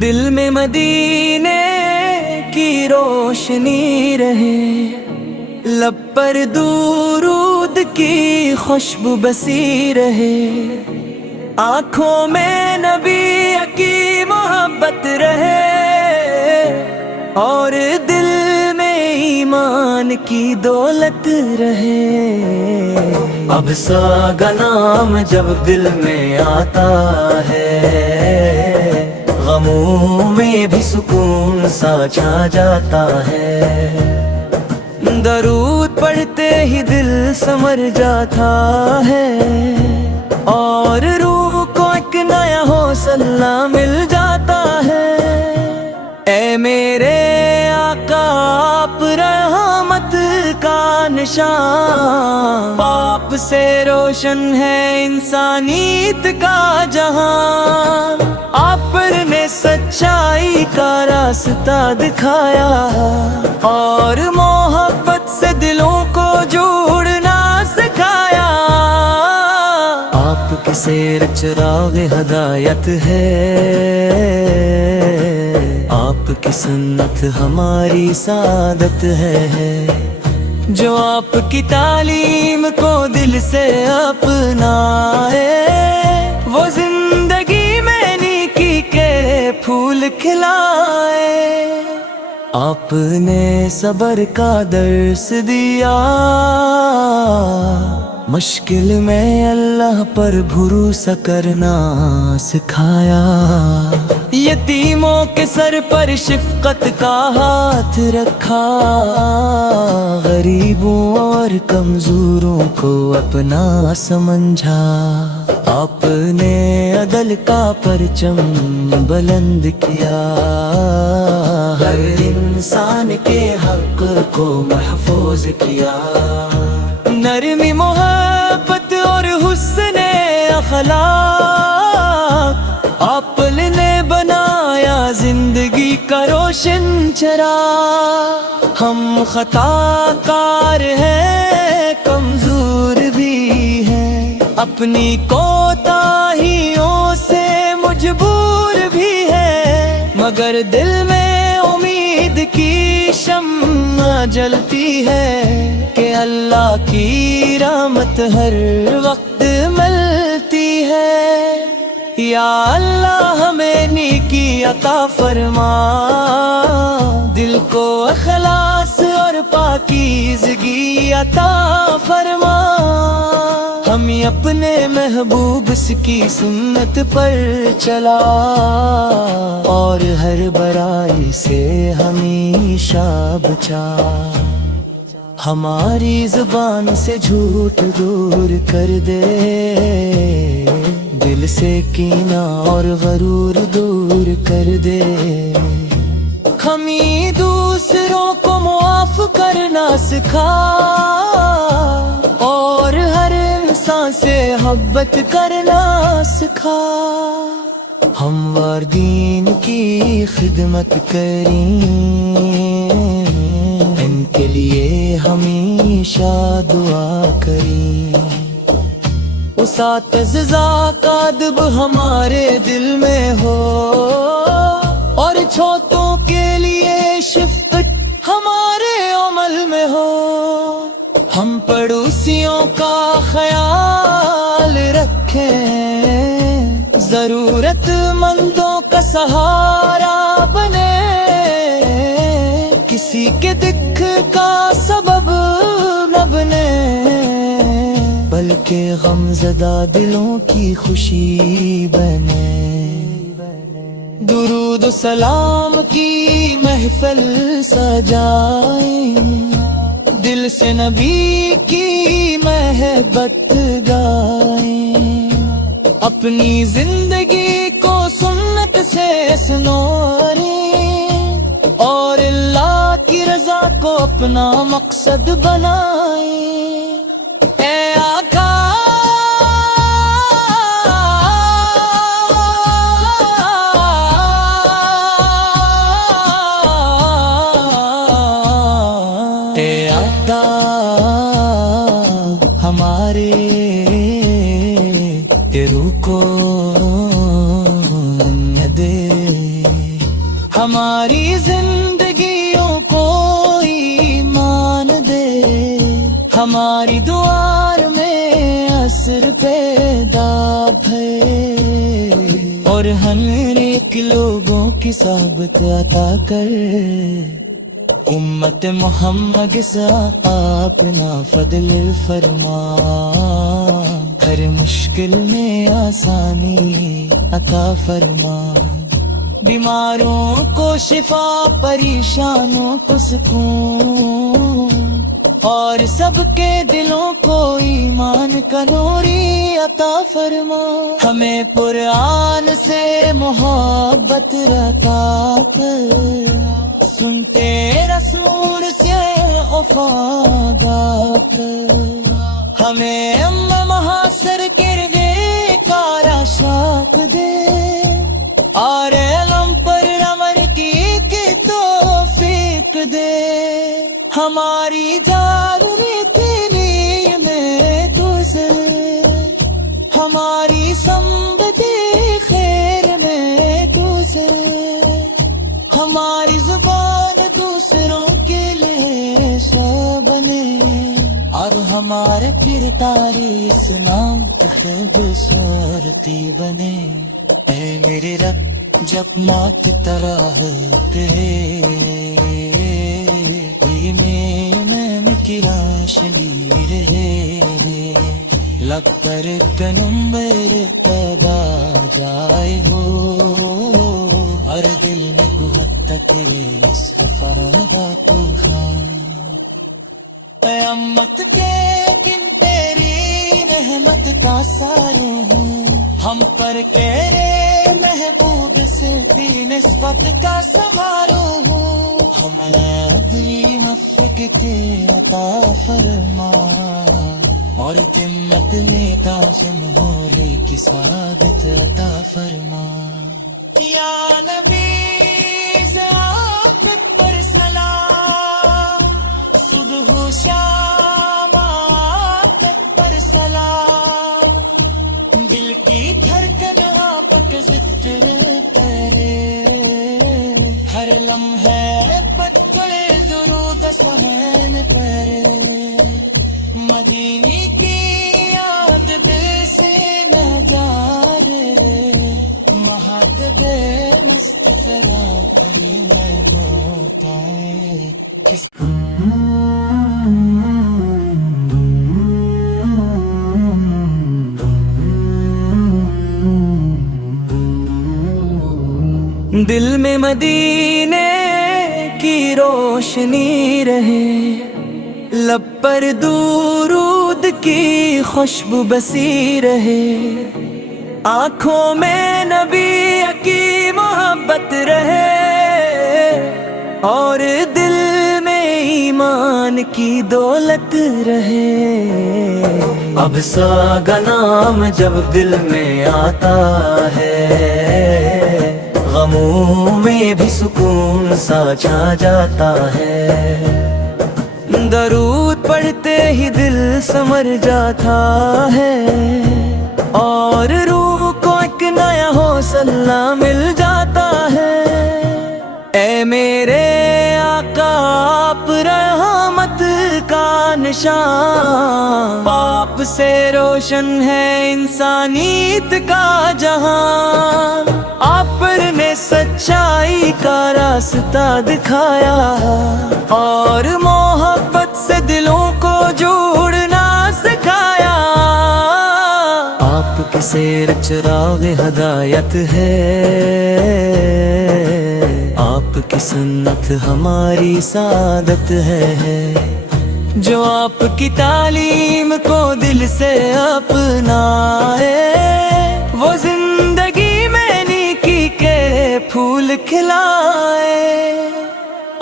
دل میں مدینے کی روشنی رہے، لب پر درود کی خوشبو بسی رہے، آنکھوں میں نبی کی محبت رہے، اور دل میں ایمان کی دولت رہے۔ اب ساگا نام جب دل میں آتا ہے، غموں میں بھی سکون سا چھا جاتا ہے۔ درود پڑھتے ہی دل سنور جاتا ہے، اور روح کو ایک نیا حوصلہ مل جاتا ہے۔ اے میرے آقا آپ رحمت کا نشان، آپ سے روشن ہے انسانیت کا جہان۔ آپ نے سچائی کا راستہ دکھایا، اور محبت سے دلوں کو جوڑنا سکھایا۔ آپ کی سیر چراغ ہدایت ہے، آپ کی سنت ہماری سعادت ہے۔ جو آپ کی تعلیم کو دل سے اپنائے، وہ زندگی میں نیکی کے پھول کھلائے۔ آپ نے صبر کا درس دیا، مشکل میں اللہ پر بھروسہ کرنا سکھایا۔ یتیموں کے سر پر شفقت کا ہاتھ رکھا، غریبوں اور کمزوروں کو اپنا سمجھا۔ آپ نے عدل کا پرچم بلند کیا، ہر انسان کے حق کو محفوظ کیا۔ نرمی، محبت اور حسن اخلاق، آپ نے بنایا زندگی کا روشن چراغ۔ ہم خطا کار ہیں، کمزور بھی ہیں، اپنی کوتاہیوں سے مجبور بھی ہیں، مگر دل میں امید کی شمع جلتی ہے کہ اللہ کی رحمت ہر وقت ملتی ہے۔ یا اللہ ہمیں نیکی عطا فرما، دل کو اخلاص اور پاکیزگی عطا فرما۔ ہم اپنے محبوب کی سنت پر چلا، اور ہر برائی سے ہمیشہ بچا۔ ہماری زبان سے جھوٹ دور کر دے، دل سے کینہ اور غرور دور کر دے۔ ہمیں دوسروں کو معاف کرنا سکھا، اور ہر انسان سے محبت کرنا سکھا۔ ہموار دین کی خدمت کریں، ان کے لیے ہمیشہ دعا کریں۔ اساتذہ کا ادب ہمارے دل میں ہو، اور چھوٹوں کے لیے شفقت ہمارے عمل میں ہو۔ ہم پڑوسیوں کا خیال رکھیں، ضرورت مندوں کا سہارا بنے، کسی کے دکھ کا سبب نہ بنے، بلکہ غم زدہ دلوں کی خوشی بنے۔ درود و سلام کی محفل سجائیں، دل سے نبی کی محبت گائیں، اپنی زندگی کو سنت سے سنوریں، اور اللہ کی رضا کو اپنا مقصد بنائیں۔ اے آقا ہمارے روح کو نہ دے۔ ہماری زندگیوں کو ایمان دے، ہماری دعا میں اثر پیدا بھئے، اور ہر ایک لوگوں کی صحبت عطا کر، امت محمد سے اپنا فضل فرما، ہر مشکل میں آسانی عطا فرما، بیماروں کو شفا، پریشانوں کو سکون، اور سب کے دلوں کو ایمان کا نوری عطا فرما، ہمیں قرآن سے محبت رکھا کر، سنتے رسول سے وفادار کر، ہمیں محاصر کرنے کا راشد دے، اور علم پر عمل کی توفیق دے، ہماری جان میں تیری میں گزرے، ہماری سمبدی خیر میں گزرے، ہماری زبان دوسروں کے لیے سو بنے، اور ہمارے کردار اس نام کی خوبصورتی بنے، اے میرے رب جب موت کی طرح کی روشنی رہے، لگ پر کنمبر تبا جائے ہو، ہر دل میں قوت اس فرغا طوفان، قیامت کے کن تیری رحمت کا سارے ہیں، ہم پر تیرے محبوب سے بھی نسبت کا سوارو ہوں، ہمیں عظیم فکر عطا فرما، اور جنت میں تعظیم ہونے کی سعادت عطا فرما، یا نبی سے آپ پر سلام، صبح و شام آپ پر سلام، دل کی دھڑکن آپ کا ذکر کرے، ہر لمحے پتھر درود سنین کرے، مدینے کی یاد دل سے نہ جائے، محبت مصطفیٰ کلی میں ہوتا ہے، دل میں مدینے کی روشنی رہے، لب پر درود کی خوشبو بسی رہے، آنکھوں میں نبی کی محبت رہے، اور دل میں ایمان کی دولت رہے، اب ساگا نام جب دل میں آتا ہے، غموں میں بھی سکون سا چھا جاتا ہے، درود پڑھتے ہی دل سنور جاتا ہے، اور روح کو ایک نیا حوصلہ مل جاتا ہے، اے میرے آقا آپ رحمت کا نشان، آپ سے روشن ہے انسانیت کا جہان، آپ نے سچائی کا راستہ دکھایا، اور محبت سے دلوں کو جوڑنا سکھایا، آپ کے سیر چراغ ہدایت ہے، آپ کی سنت ہماری سعادت ہے، جو آپ کی تعلیم کو دل سے اپنائے، وہ زندگی میں نیکی کے پھول کھلائے،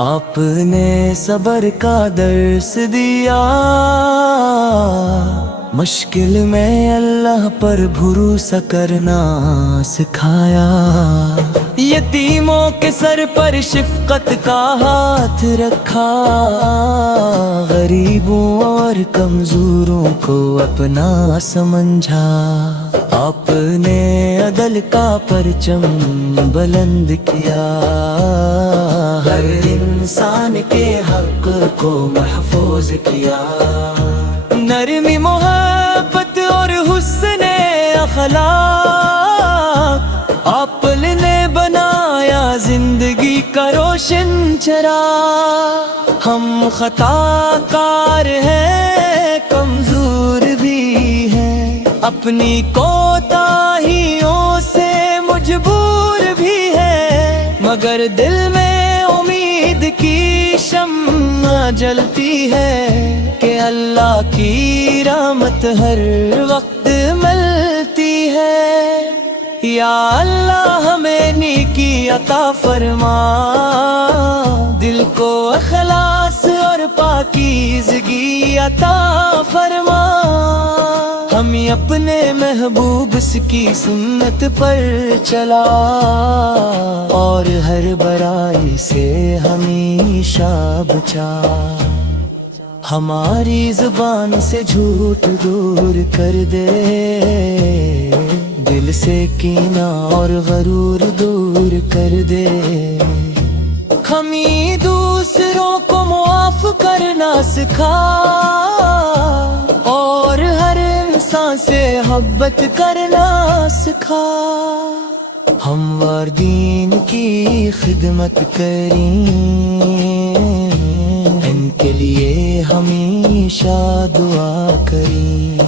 آپ نے صبر کا درس دیا، مشکل میں اللہ پر بھروسہ کرنا سکھایا، یتیموں کے سر پر شفقت کا ہاتھ رکھا، غریبوں اور کمزوروں کو اپنا سمجھا، آپ نے عدل کا پرچم بلند کیا، ہر انسان کے حق کو محفوظ کیا، نرمی محبت اور حسن اخلاق آپ نے بنایا زندگی کا روشن چراغ۔ ہم خطا کار ہیں، کمزور بھی ہیں، اپنی کوتاہیوں سے مجبور بھی ہے، مگر دل میں امید کی شمع جلتی ہے کہ اللہ کی رحمت ہر وقت ملتی ہے۔ یا اللہ ہمیں نیکی عطا فرما، دل کو اخلاص اور پاکیزگی عطا فرما، ہم اپنے محبوب کی سنت پر چلا، اور ہر برائی سے ہمیشہ بچا، ہماری زبان سے جھوٹ دور کر دے، دل سے کینہ اور غرور دور کر دے، ہمیں دوسروں کو معاف کرنا سکھا، اور ہر انسان سے محبت کرنا سکھا، ہموار دین کی خدمت کریں، ان کے لیے ہمیشہ دعا کریں،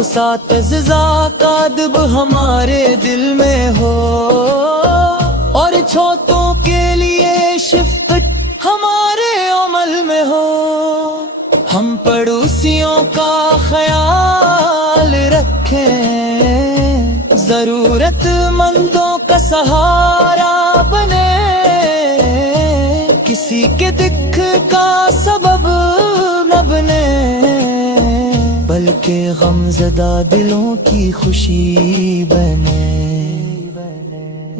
اساتذہ کا ادب ہمارے دل میں ہو، اور چھوٹوں کے لیے شفقت ہمارے عمل میں ہو، ہم پڑوسیوں کا خیال رکھیں، ضرورت مندوں کا سہارا بنے، کسی کے دکھ کا سبب نہ بنے، بلکہ غم زدہ دلوں کی خوشی بنے،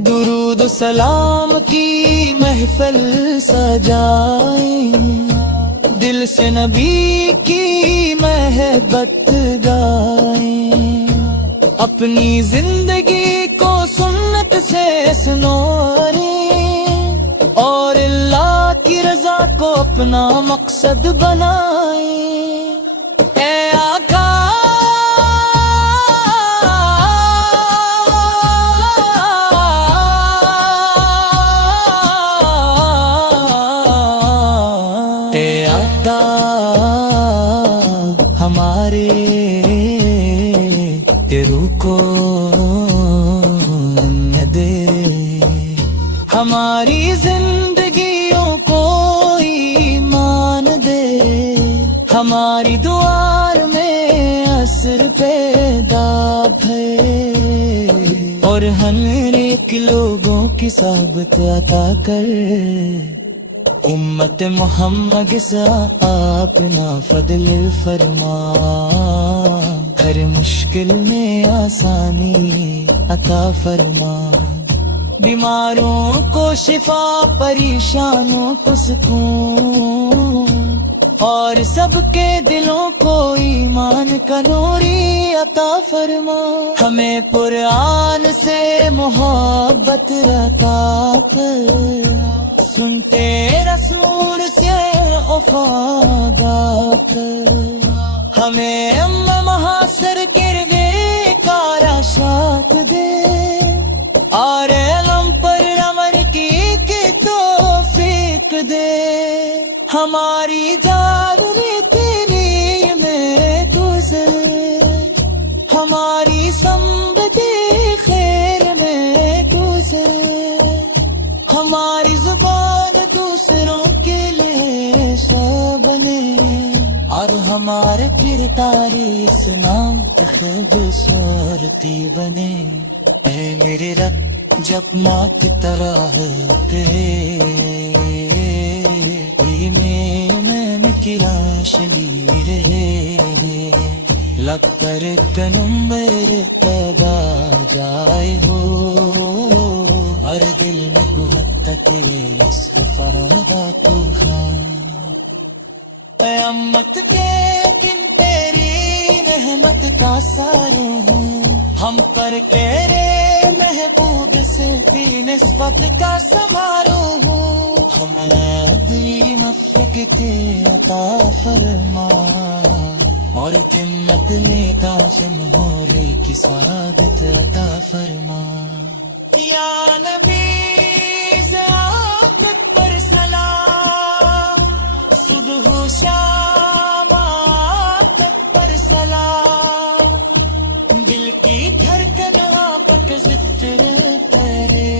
درود و سلام کی محفل سجائیں، دل سے نبی کی محبت گائیں، اپنی زندگی کو سنت سے سنوریں، اور اللہ کی رضا کو اپنا مقصد بنائیں۔ اے آقا اے آقا ہمارے روح کو دے، ہماری زندگیوں کو ایمان دے، ہماری دعار میں اثر پیدا ہے، اور ہم ایک لوگوں کی صحبت عطا کر، امت محمد سے اپنا فضل فرما، ہر مشکل میں آسانی عطا فرما، بیماروں کو شفا، پریشانوں کو سکون، اور سب کے دلوں کو ایمان کا نوری عطا فرما، ہمیں قرآن سے محبت عطا کر، سنتے رسول سے وفادار کر، ہمیں محاصر کرنے کا رشاد دے، اور علم پر عمل کی توفیق دے، ہماری جان میں تیری میں گزر، ہماری سمبتی خیر میں گزر، ہماری زبان دوسروں کے لیے سو بنے، اور ہمارے کردار اس نام کی خوبصورتی بنے۔ اے میرے رب جب ماں کی طرح میں کی لاش لی رہے، لب پر کنمبر تبا جائے ہو، ہر دل میں قوت مصطفیٰ کا طوفان، قیامت کے دن تیری رحمت کا سارے ہیں، ہم پر تیرے محبوب سے بھی نسبت کا سمارو ہو، ہمیں دین فکتے عطا فرما، اور جنت میں داخل ہونے کی سعادت عطا فرما۔ یا نبی آپ پر سلام، صبح و شام آپ پر سلام، دل کی دھڑکن آپ کا ذکر کرے،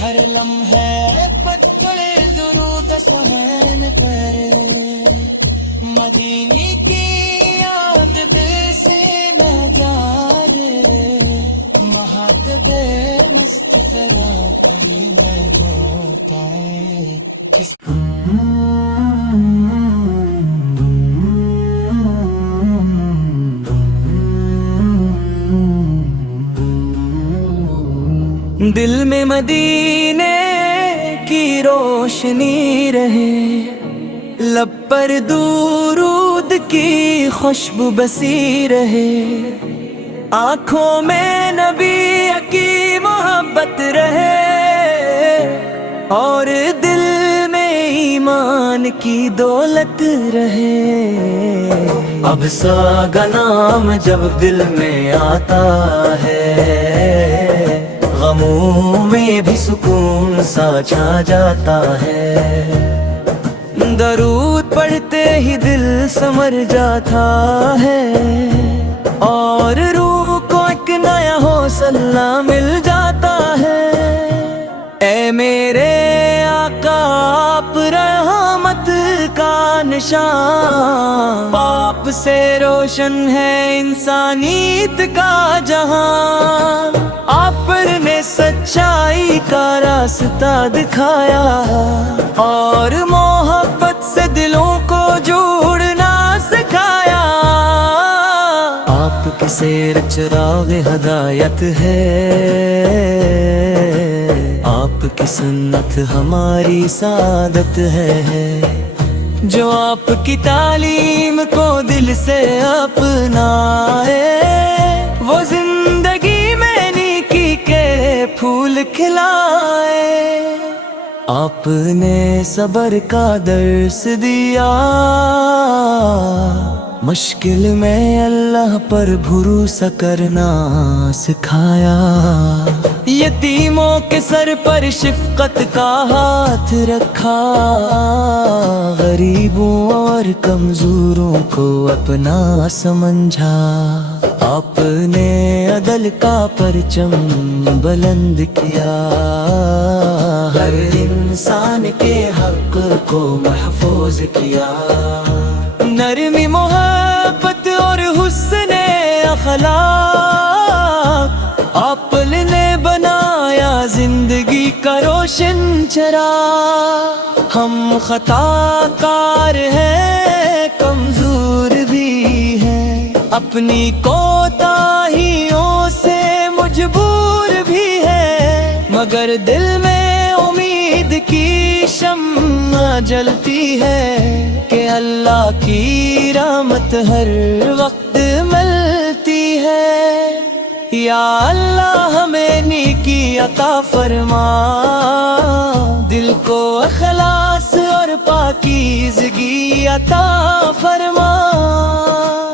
ہر لمحے پتھر درود سنین کرے، مدینے کی یاد دل سے نہ جائے، محبت مصطفیٰ کوئی نہ ہوتا ہے۔ دل میں مدینے کی روشنی رہے، لب پر درود کی خوشبو بسی رہے، آنکھوں میں نبی کی محبت رہے، اور دل میں ایمان کی دولت رہے۔ اب ساگا نام جب دل میں آتا ہے، غموں میں بھی سکون سا چھا جاتا ہے، درود پڑھتے ہی دل سمر جاتا ہے، اور روح کو ایک نیا حوصلہ مل جاتا ہے۔ اے میرے آقا آپ رحمت کا نشان، پاپ سے روشن ہے انسانیت کا جہان، آپ نے سچائی کا راستہ دکھایا، اور محبت سے دلوں کو جوڑنا سکھایا۔ آپ کی سیر چراغ ہدایت ہے، آپ کی سنت ہماری سعادت ہے، جو آپ کی تعلیم کو دل سے اپنائے، وہ زندگی میں نیکی کے پھول کھلائے۔ آپ نے صبر کا درس دیا، مشکل میں اللہ پر بھروسہ کرنا سکھایا، یتیموں کے سر پر شفقت کا ہاتھ رکھا، غریبوں اور کمزوروں کو اپنا سمجھا۔ آپ نے عدل کا پرچم بلند کیا، ہر انسان کے حق کو محفوظ کیا، نرمی محبت اور حسن اخلاق آپ نے بنایا زندگی کا روشن چراغ۔ ہم خطا کار ہیں، کمزور بھی ہیں، اپنی کوتاہیوں سے مجبور بھی ہیں، مگر دل میں امید کی شمع جلتی ہے کہ اللہ کی رحمت ہر وقت ملتی ہے۔ یا اللہ ہمیں نیکی عطا فرما، دل کو اخلاص اور پاکیزگی عطا فرما،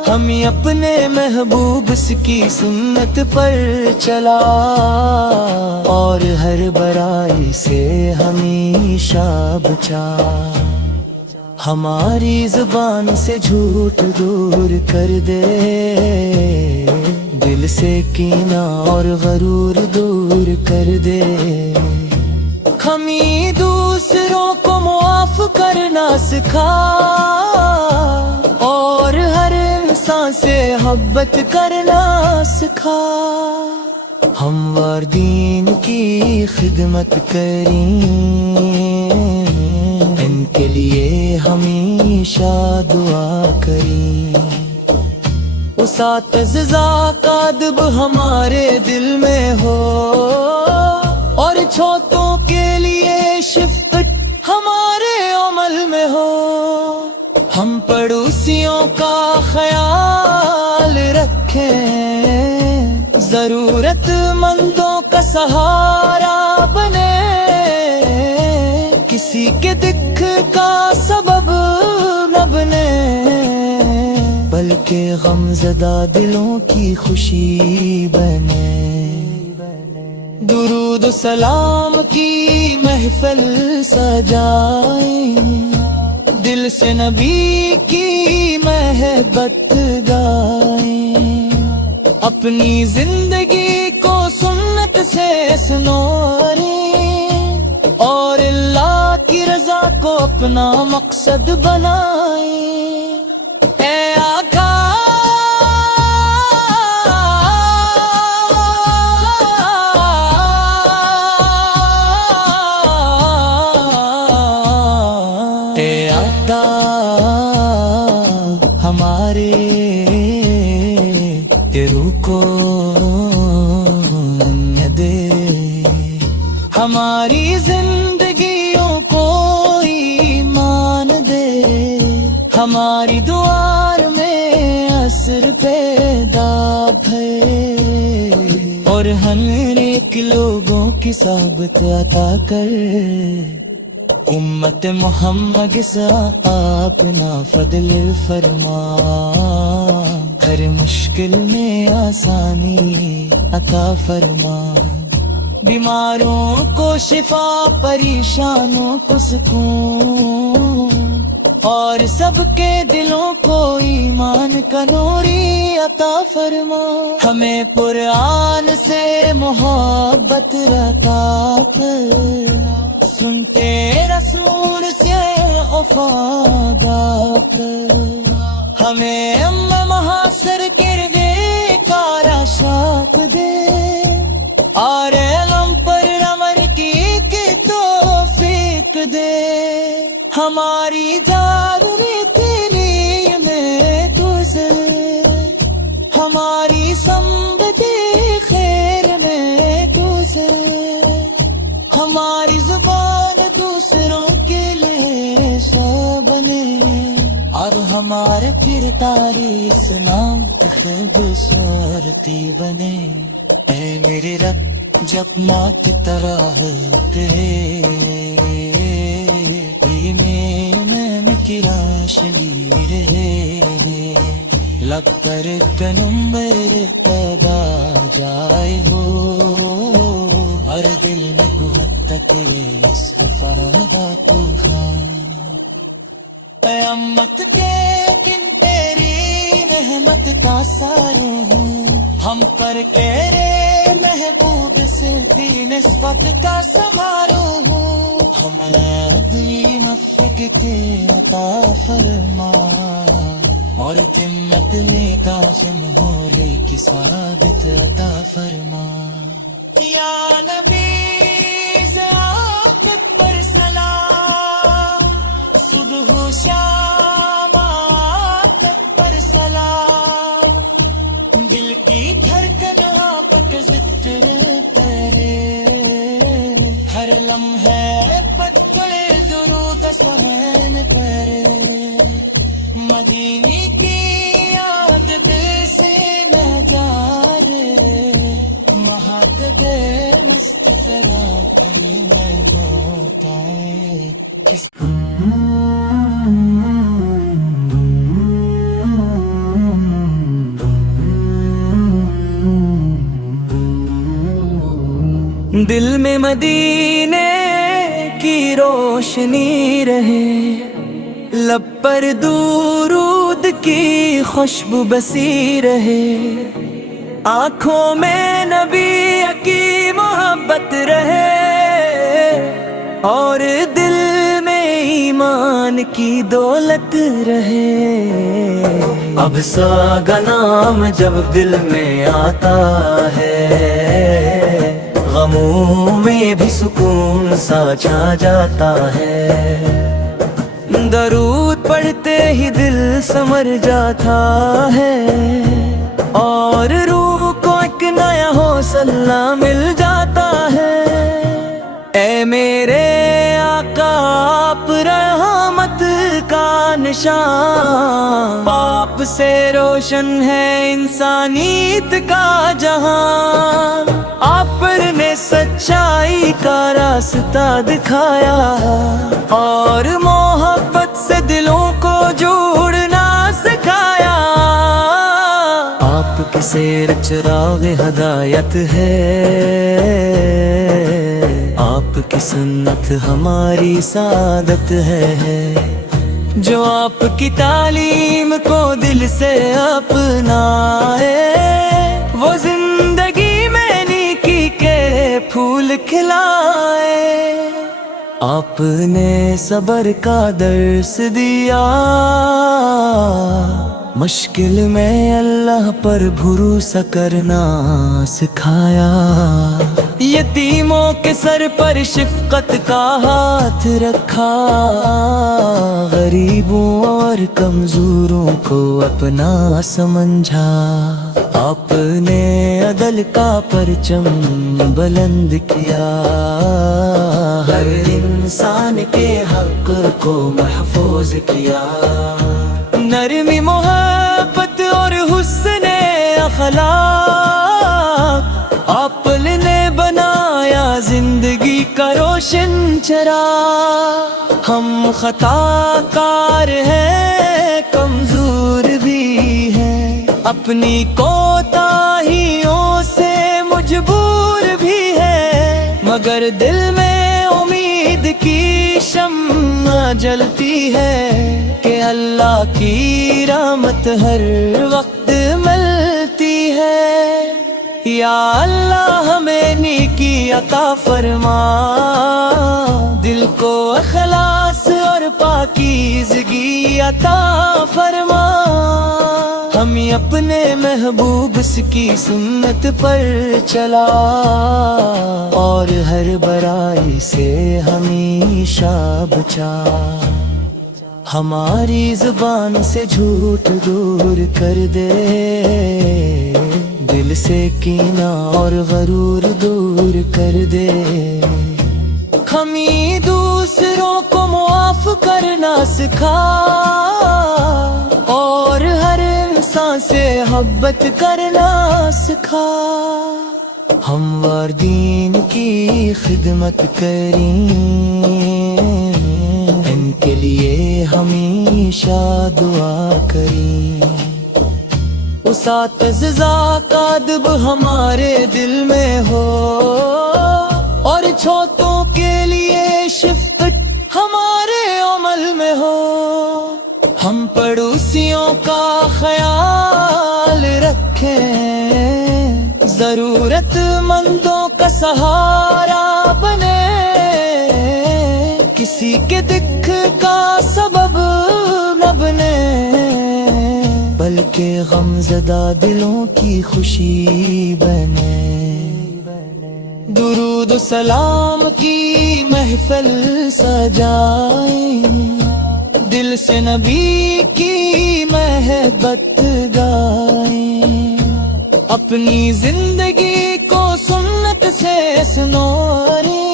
ہم اپنے محبوب کی سنت پر چلا، اور ہر برائی سے ہمیشہ بچا، ہماری زبان سے جھوٹ دور کر دے، دل سے کینہ اور غرور دور کر دے، ہمیں دوسروں کو معاف کرنا سکھا، اور ہر انسان سے محبت کرنا سکھا۔ ہموار دین کی خدمت کریں، ان کے لیے ہمیشہ دعا کریں، اساتذہ کا ادب ہمارے دل میں ہو، اور چھوٹوں کے لیے شفقت ہمارے عمل میں ہو، ہم پڑوسیوں کا خیال رکھیں، ضرورت مندوں کا سہارا بنے، کسی کے دکھ کا سبب نہ بنے، بلکہ غمزدہ دلوں کی خوشی بنے۔ درود و سلام کی محفل سجائیں، دل سے نبی کی محبت گائیں، اپنی زندگی کو سنت سے سنوریں، اور اللہ کی رضا کو اپنا مقصد بنائیں۔ اے آقا ہمارے روح کو دے، ہماری زندگیوں کو ایمان دے، ہماری دوار میں اثر پیدا ہے، اور ہم نیک لوگوں کی صحبت عطا کر، امت محمد سے اپنا فضل فرما، ہر مشکل میں آسانی عطا فرما، بیماروں کو شفا، پریشانوں کو سکون، اور سب کے دلوں کو ایمان کا نوری عطا فرما، ہمیں قرآن سے محبت عطا کر، سنتے رسول سے وفادار، ہمیں محاصر کردے کارا شاک دے، اور علم پر عمل کی توفیق دے، ہماری جان میں تیری میں تجھے، ہماری سمبتی خیر میں تجھے، ہماری زبان دوسروں کے لیے سو بنے، اور ہمارے کردار اس نام خوبصورتی بنے۔ اے میرے رب جب ماں کی طرح تیرے میں کی روشنی رہے، لب پر کنمبر پیدا جائے ہو، ہر دل میں قوت تک اس فردا طوفان، قیامت کے کن تیری رحمت کا سارے ہوں، ہم پر تیرے محبوب سے نسبت کا سمارو ہوں، ہمارا دین افق کے عطا فرما، اور جنت میں قاسم ہولے کی سعادت عطا فرما۔ یا نبی سے آپ پر سلام، صبح و شام آپ پر سلام، دل کی دھڑکن آپ کا ذکر کرے، ہر لمحے پتل درود سہین کرے، مدینے کی یاد دل سے نہ جارے، محبت مصطفیٰ کی میں ہوتا ہے۔ دل میں مدینے کی روشنی رہے، لب پر درود کی خوشبو بسی رہے، آنکھوں میں نبی کی محبت رہے، اور دل میں ایمان کی دولت رہے۔ اب ساگا نام جب دل میں آتا ہے، غموں میں بھی سکون سا چھا جاتا ہے، درود پڑھتے ہی دل سمر جاتا ہے، اور روح کو ایک نیا حوصلہ مل جاتا ہے۔ اے میرے آقا آپ رحمت کا نشان، آپ سے روشن ہے انسانیت کا جہان، آپ نے سچائی کا راستہ دکھایا اور محبت سے دلوں کو جوڑنا سکھایا۔ آپ کی سیر چراغ ہدایت ہے، آپ کی سنت ہماری سعادت ہے، جو آپ کی تعلیم کو دل سے اپنائے وہ زندگی میں نیکی کے پھول کھلائے۔ آپ نے صبر کا درس دیا، مشکل میں اللہ پر بھروسہ کرنا سکھایا، یتیموں کے سر پر شفقت کا ہاتھ رکھا، غریبوں اور کمزوروں کو اپنا سمجھا۔ آپ نے عدل کا پرچم بلند کیا، ہر انسان کے حق کو محفوظ کیا، نرمی محبت اور حسن اخلاق آپ نے بنایا زندگی کا روشن چراغ۔ ہم خطا کار ہیں، کمزور بھی ہیں، اپنی کوتاہیوں سے مجبور بھی ہیں، مگر دل میں امید کی شمع جلتی ہے کہ اللہ کی رحمت ہر وقت ملتی ہے۔ یا اللہ ہمیں نیکی عطا فرما، دل کو اخلاص اور پاکیزگی عطا فرما، ہم اپنے محبوب کی سنت پر چلا اور ہر برائی سے ہمیشہ بچا، ہماری زبان سے جھوٹ دور کر دے، دل سے کینہ اور غرور دور کر دے، ہمیں دوسروں کو معاف کرنا سکھا اور ہر انسان سے محبت کرنا سکھا، ہموار دین کی خدمت کریں، ان کے لیے ہمیشہ دعا کریں، اساتذہ کا ادب ہمارے دل میں ہو اور چھوٹوں کے لیے شفقت ہمارے عمل میں ہو، ہم پڑوسیوں کا خیال رکھیں، ضرورت مندوں کا سہارا بنے، کسی کے دکھ کا سبب نہ بنے، بلکہ غم زدہ دلوں کی خوشی بنے، درود و سلام کی محفل سجائیں، دل سے نبی کی محبت گائیں، اپنی زندگی کو سنت سے سنوریں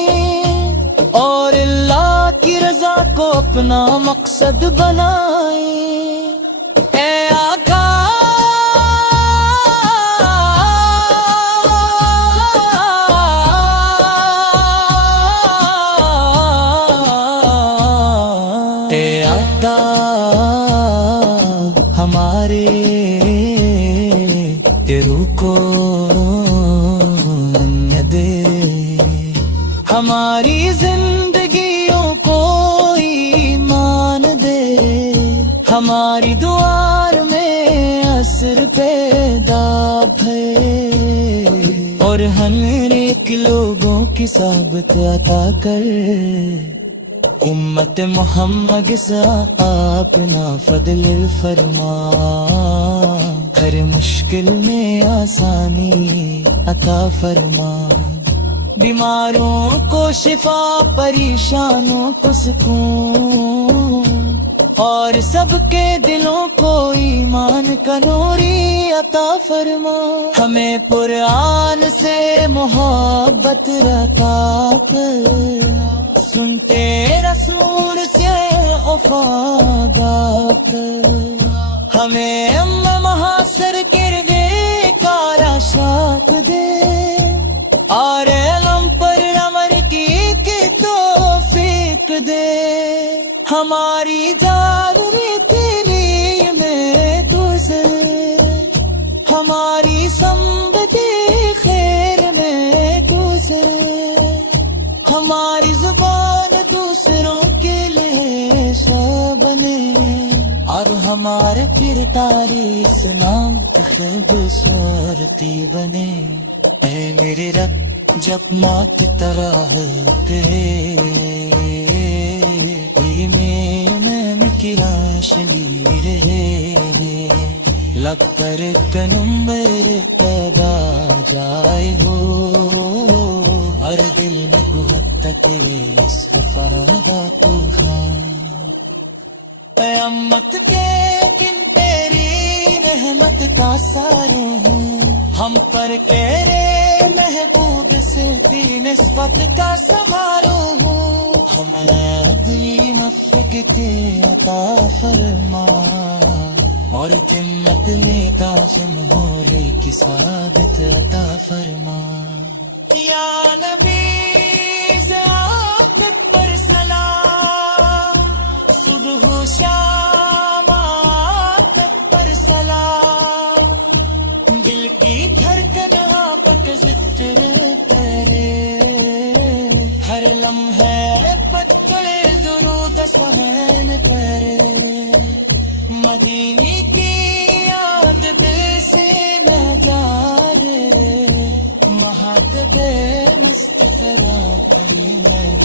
اور اللہ کی رضا کو اپنا مقصد بنائیں۔ اے آقا اے آقا ہمارے روح کو نہ دے، ہماری زندگیوں کو ایمان دے، ہماری دعا میں اثر پیدا بھے اور ہم ایک لوگوں کی صحبت عطا کر، امت محمد سے اپنا فضل فرما، ہر مشکل میں آسانی عطا فرما، بیماروں کو شفا، پریشانوں کو سکون، اور سب کے دلوں کو ایمان کا نوری عطا فرما، ہمیں قرآن سے محبت عطا کر، سنتے رسول سے وفادار ہمیں محاصر کرنے کا راشات دے، اور ہم پر امر کی توفیق دے، ہماری جان تیری میں گزر، ہماری سمبتی خیر میں گزر، ہماری زبان دوسروں کے لیے سو بنے، اور ہمارے کردار اس نام کی خوبصورتی بنے۔ اے میرے رب جب موت کی طرح میں کی راشنی رہے، لگ پر کنم میرے پیدا جائے ہو، ہر دل میں گہت تیرے استفادہ طوفان، قیامت کے کن تیری رحمت کا سارے ہوں، ہم پر تیرے محبوب سے نسبت کا سہارو ہوں، ہمیں دین فکتے عطا فرما، اور جنت میں قاسم ہولے کی سعادت عطا فرما۔ یا نبی ذات پر سلام، صبح و شام آقت پر سلام، دل کی دھڑکن پٹ ذکر تیرے، ہر لمحے پتکڑے درود سہین کرے، مدینے کی یاد دل سے نہ جارے، مہاتب مصطفیٰ پری میں